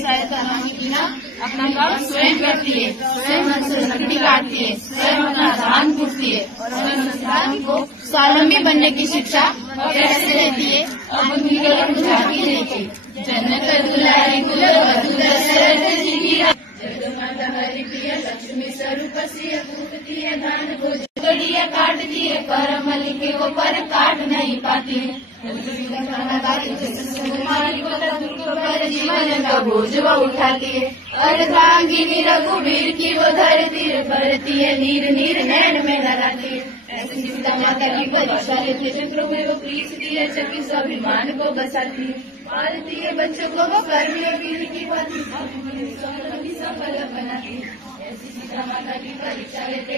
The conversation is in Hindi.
सहायता मांगे बिना अपना काम स्वयं करती है, स्वयं लकड़ी काटती है, स्वयं अपना धान कूटती है और स्वयं को स्वावलंबी बनने की शिक्षा कैसे देती है। अब उनकी झांकी देखिए, जन्नत दुलारी कुल वधु दशरथ जी की जगमाता हरि प्रिय लक्ष्मी स्वरूप सिय कूटती है धान को जोड़िया काटती है, पर मलिके को पर काट नहीं पाती है। कुमारी को पर जीवन का बोझ वो उठाती है, अर्धांगिनी रघुवीर की वो धरती भरती है, नीर नीर नैन में लगाती है। ऐसी सीता माता की परीक्षा लेते चक्रों में वो पीसती है, चक्की स्वाभिमान को बसाती है, पालती है बच्चों को वो कर्मी और पीढ़ी की बाती सफल बनाती है। ऐसी सीता माता की परीक्षा लेते